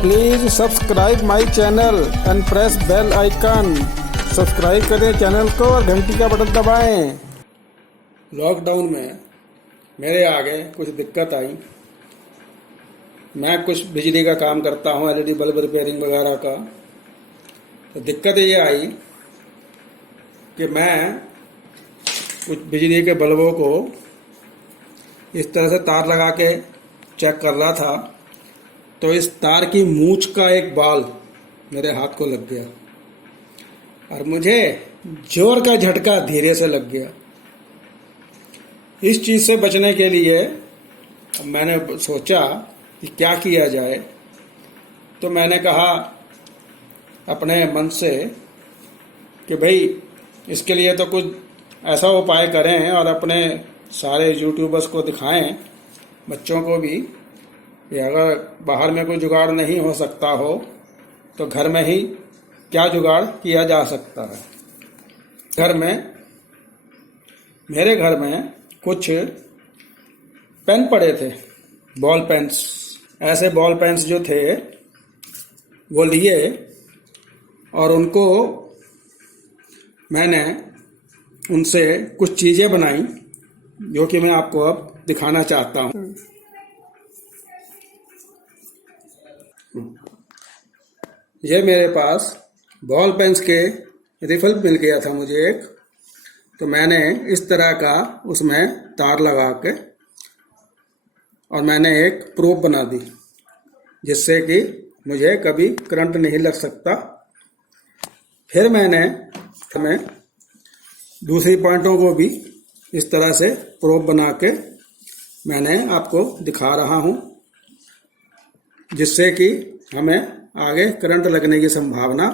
Please subscribe my channel and press bell icon. Subscribe करें channel को और घंटी का बटन दबाएं। लॉकडाउन में मेरे आगे कुछ दिक्कत आई। मैं कुछ बिजली का काम करता हूँ, एलईडी बल्ब रिपेयरिंग वगैरह का। तो दिक्कत ये आई कि मैं कुछ बिजली के बल्बों को इस तरह से तार लगा के चेक कर रहा था, तो इस तार की मूंछ का एक बाल मेरे हाथ को लग गया और मुझे जोर का झटका धीरे से लग गया। इस चीज से बचने के लिए मैंने सोचा कि क्या किया जाए। तो मैंने कहा अपने मन से कि भाई इसके लिए तो कुछ ऐसा उपाय करें और अपने सारे यूट्यूबर्स को दिखाएं, बच्चों को भी, कि अगर बाहर में कोई जुगाड़ नहीं हो सकता हो तो घर में ही क्या जुगाड़ किया जा सकता है। मेरे घर में कुछ पेन पड़े थे, बॉल पेन्स। ऐसे बॉल पेन्स जो थे वो लिए और उनको मैंने उनसे कुछ चीजें बनाई जो कि मैं आपको अब दिखाना चाहता हूँ। ये मेरे पास बॉल पेन्स के रिफिल मिल गया था मुझे एक। तो मैंने इस तरह का उसमें तार लगा के और मैंने एक प्रोब बना दी जिससे कि मुझे कभी करंट नहीं लग सकता। फिर मैंने दूसरी पॉइंटों को भी इस तरह से प्रोब बना के मैंने आपको दिखा रहा हूं, जिससे कि हमें आगे करंट लगने की संभावना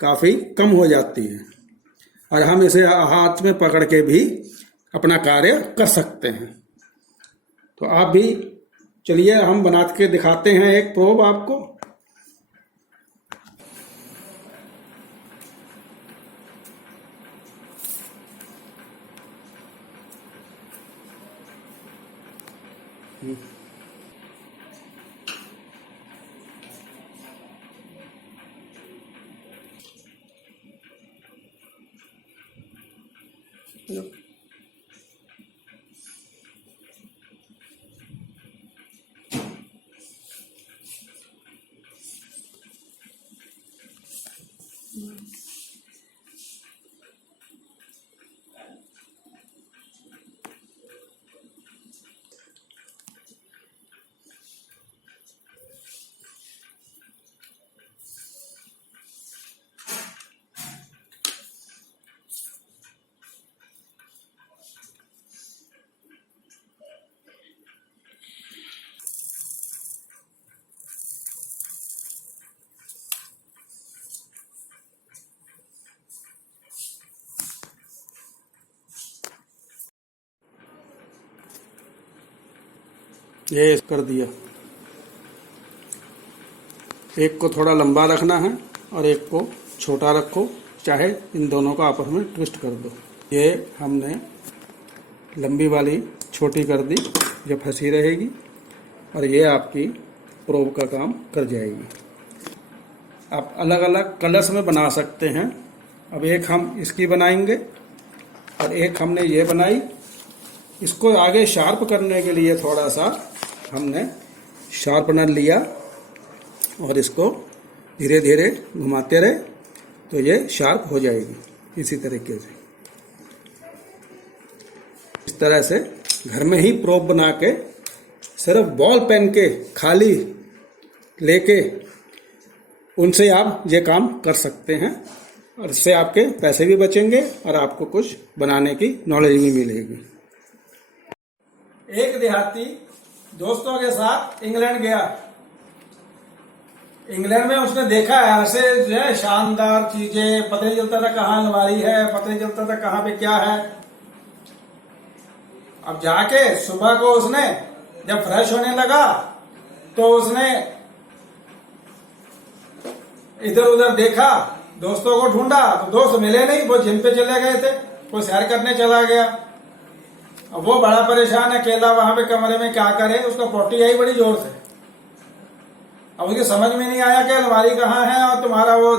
काफी कम हो जाती है और हम इसे हाथ में पकड़ के भी अपना कार्य कर सकते हैं। तो आप भी चलिए, हम बना के दिखाते हैं एक प्रोब आपको। ये कर दिया। एक को थोड़ा लंबा रखना है और एक को छोटा रखो, चाहे इन दोनों को आपस में ट्विस्ट कर दो। ये हमने लंबी वाली छोटी कर दी जो फंसी रहेगी और ये आपकी प्रोब का काम कर जाएगी। आप अलग अलग कलर्स में बना सकते हैं। अब एक हम इसकी बनाएंगे और एक हमने ये बनाई। इसको आगे शार्प करने के लिए थोड़ा सा हमने शार्पनर लिया और इसको धीरे धीरे घुमाते रहे तो ये शार्प हो जाएगी। इसी तरीके से इस तरह से घर में ही प्रोब बना के सिर्फ बॉल पेन के खाली लेके उनसे आप ये काम कर सकते हैं और इससे आपके पैसे भी बचेंगे और आपको कुछ बनाने की नॉलेज भी मिलेगी। एक देहाती दोस्तों के साथ इंग्लैंड गया। इंग्लैंड में उसने देखा है ऐसे जो है शानदार चीजें, पता नहीं चलता था कहाँ अलमारी है, पता नहीं चलता था कहाँ पे क्या है। अब जाके सुबह को उसने जब फ्रेश होने लगा तो उसने इधर उधर देखा, दोस्तों को ढूंढा तो दोस्त मिले नहीं, वो जिम पे चले गए थे, कोई सैर करने चला गया। अब वो बड़ा परेशान है, अकेला वहां पे कमरे में क्या करे। उसका पोटी आई बड़ी जोर से। अब मुझे समझ में नहीं आया कि अलमारी कहाँ है और तुम्हारा वो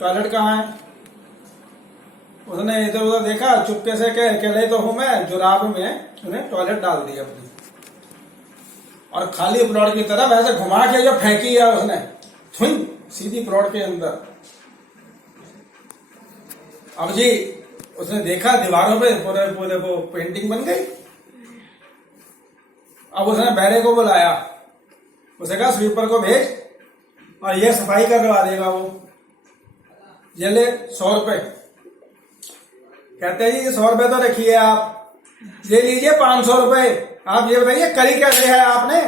टॉयलेट कहाँ है। उसने इधर उधर देखा, चुपके से कह अकेले तो हूं मैं, जुराब में उन्हें टॉयलेट डाल दी अपनी, और खाली प्लॉट की तरफ ऐसे घुमा के जो फेंकी है उसने, थुई सीधी प्लॉट के अंदर। अब जी उसने देखा दीवारों पे पूरे पूरे वो पेंटिंग बन गई। अब उसने बैरे को बुलाया, उसे कहा स्वीपर को भेज और ये सफाई करवा देगा वो, ये ले 100 रुपए। कहते हैं जी 100 रुपए तो रखिए आप, ये लीजिए 500 रुपए। आप ये बताइए करी कैसे है आपने।